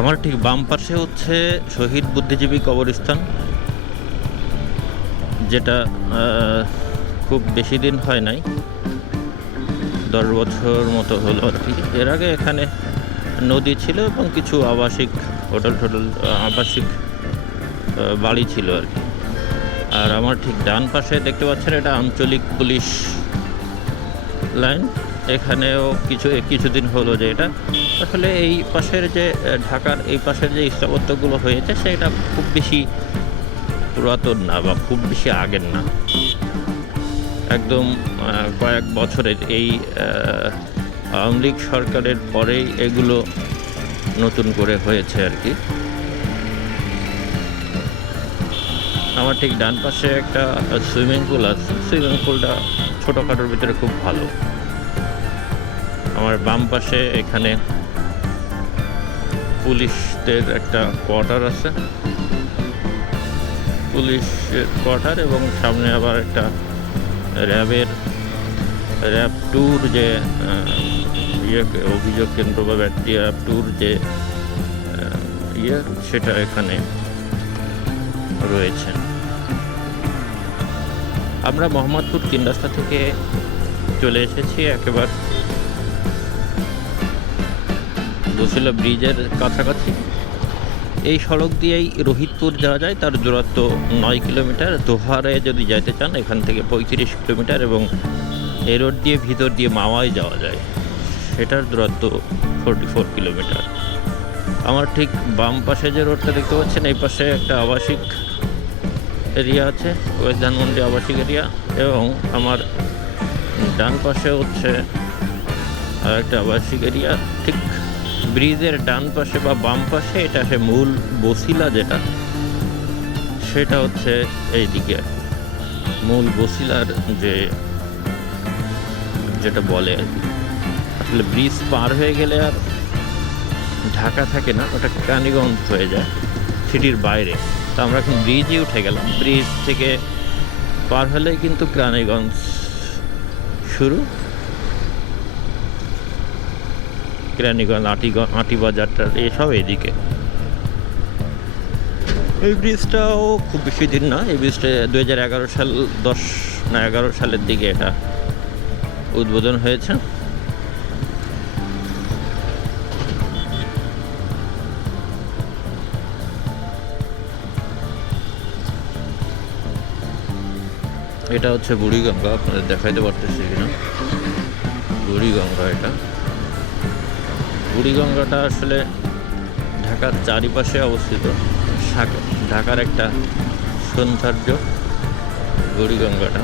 আমার ঠিক বাম পাশে হচ্ছে শহীদ বুদ্ধিজীবী কবরস্থান, যেটা খুব বেশি দিন হয় নাই, 10 বছর মতো হলো আর কি। এর আগে এখানে নদী ছিল এবং কিছু আবাসিক হোটেল আবাসিক বাড়ি ছিল আর কি। আর আমার ঠিক ডান পাশে দেখতে পাচ্ছেন, এটা আঞ্চলিক পুলিশ লাইন। এখানেও কিছুদিন হলো যে এটা আসলে এই পাশের যে ঢাকার এই পাশের যে স্থাপত্যগুলো হয়েছে সেটা খুব বেশি পুরাতন না বা খুব বেশি আগের না, একদম কয়েক বছরের। এই আওয়ামী লীগ সরকারের পরেই এগুলো নতুন করে হয়েছে আর কি। আমার ঠিক ডান পাশে একটা সুইমিং পুল আছে, সুইমিং পুলটা ছোটোখাটোর ভিতরে খুব ভালো। আমার বাম পাশে এখানে পুলিশদের একটা কোয়ার্টার আছে, পুলিশের কোয়ার্টার, এবং সামনে আবার একটা র্যাব ট্যুর যে অভিযোগ কেন্দ্র বা র্যাব ট্যুর যে সেটা এখানে রয়েছে। আমরা মোহাম্মদপুর 3 রাস্তা থেকে চলে এসেছি একেবারে বসিলা ব্রিজের কাছাকাছি। এই সড়ক দিয়েই রোহিতপুর যাওয়া যায়, তার দূরত্ব 9 কিলোমিটার। দোহারে যদি যেতে চান এখান থেকে 35 কিলোমিটার, এবং এই রোড দিয়ে ভিতর দিয়ে মাওয়ায় যাওয়া যায়, সেটার দূরত্ব 44 কিলোমিটার। আমার ঠিক বাম পাশে যে রোডটা দেখতে পাচ্ছেন, এই পাশে একটা আবাসিক এরিয়া আছে, ওয়েস্ট ধানমন্ডি আবাসিক এরিয়া, এবং আমার ডান পাশে হচ্ছে আর একটা আবাসিক এরিয়া। ঠিক ব্রিজের ডান পাশে বা বাম পাশে এটা সে মূল বসিলা, সেটা হচ্ছে এই দিকে মূল বসিলার যেটা বলে আর কি। আসলে ব্রিজ পার হয়ে গেলে আর ঢাকা থাকে না, ওটা কেরানীগঞ্জ হয়ে যায়, সিটির বাইরে। তো আমরা এখন ব্রিজে উঠে গেলাম, ব্রিজ থেকে পার হলেই কিন্তু কেরানীগঞ্জ শুরু। কেরানীগঞ্জ, আটি বাজারটার এসব এদিকে। এই ব্রিজটাও খুব বেশি দিন না, এই ব্রিজটা 2011 সাল 10 না 11 সালের দিকে এটা উদ্বোধন হয়েছে। এটা হচ্ছে বুড়িগঙ্গা, আপনাদের দেখাইতে পারতেছি কিনা, বুড়িগঙ্গা। এটা বুড়িগঙ্গাটা আসলে ঢাকার চারিপাশে অবস্থিত, ঢাকার একটা সৌন্দর্য বুড়িগঙ্গাটা।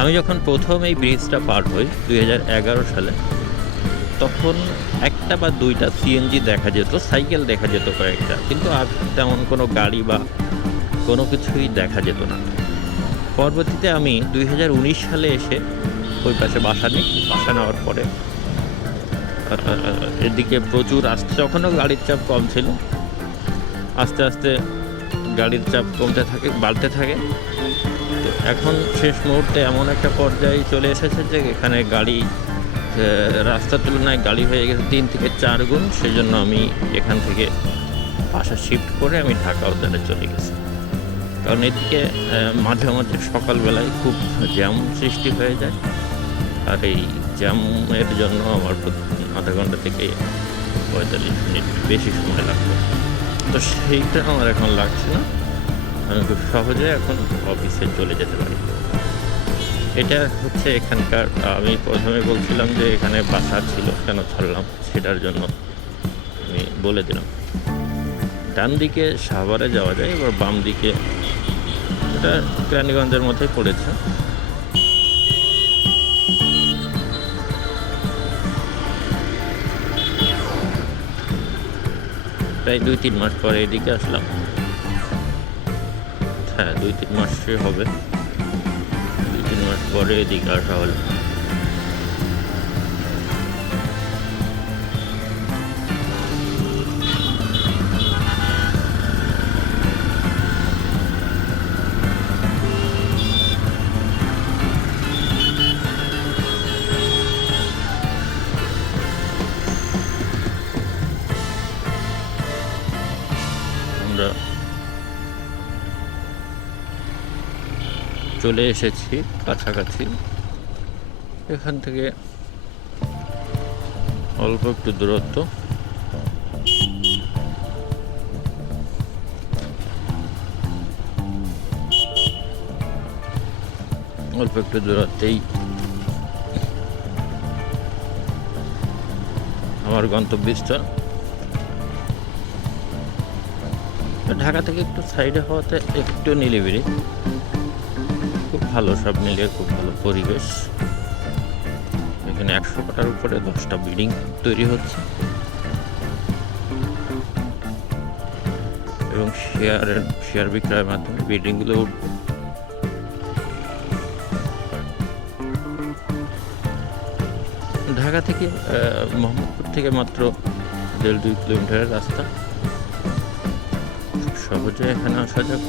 আমি যখন প্রথম এই ব্রিজটা পার হই 2011 সালে, তখন একটা বা দুইটা সিএনজি দেখা যেত, সাইকেল দেখা যেত কয়েকটা, কিন্তু আর তেমন কোনো গাড়ি বা কোনো কিছুই দেখা যেত না। পরবর্তীতে আমি 2019 সালে এসে ওই পাশে বাসা নেওয়ার পরে এদিকে প্রচুর আসছে, তখনও গাড়ির চাপ কম ছিল, আস্তে আস্তে গাড়ির চাপ বাড়তে থাকে। তো এখন শেষ মুহূর্তে এমন একটা পর্যায়ে চলে এসেছে যে এখানে রাস্তার তুলনায় গাড়ি হয়ে গেছে 3 থেকে 4 গুণ। সেই জন্য আমি এখান থেকে বাসা শিফট করে আমি ঢাকা উদ্যানে চলে গেছি, কারণ এদিকে মাঝে মাঝে সকালবেলায় খুব জ্যাম সৃষ্টি হয়ে যায়, আর এই জ্যামের জন্য আমার আধা ঘন্টা থেকে 45 মিনিট বেশি সময় লাগবে। তো সেইটা আমার এখন লাগছে না, আমি খুব সহজে এখন অফিসে চলে যেতে পারি। এটা হচ্ছে এখানকার, আমি প্রথমে বলছিলাম যে এখানে বাসা ছিল, কেন ছাড়লাম সেটার জন্য আমি বলে দিলাম। ডান দিকে সাভারে যাওয়া যায়, এবার বাম দিকে এটা কেরানীগঞ্জের মধ্যেই পড়েছে। প্রায় 2-3 মাস পরে এদিকে আসলাম, হ্যাঁ 2-3 মাসই হবে, 2-3 মাস পরে এদিকে আসা হলো। চলে এসেছি কাছাকাছি। এখান থেকে অল্প একটু দূরত্ব। অল্প একটু দূরত্বেই আমার গন্তব্যস্থল। ঢাকা থেকে একটু সাইডে হওয়াতে একটু নিরিবিলি, খুব ভালো, সব মিলিয়ে খুব ভালো পরিবেশ। এখানে 100 কাটার উপরে 10টা বিল্ডিং তৈরি হচ্ছে এবং শেয়ার বিক্রয়ের মাধ্যমে বিল্ডিংগুলো উঠবে। ঢাকা থেকে মোহাম্মদপুর থেকে মাত্র 1.5-2 কিলোমিটারের রাস্তা। খুব সহজে এখানে আসা যাবে।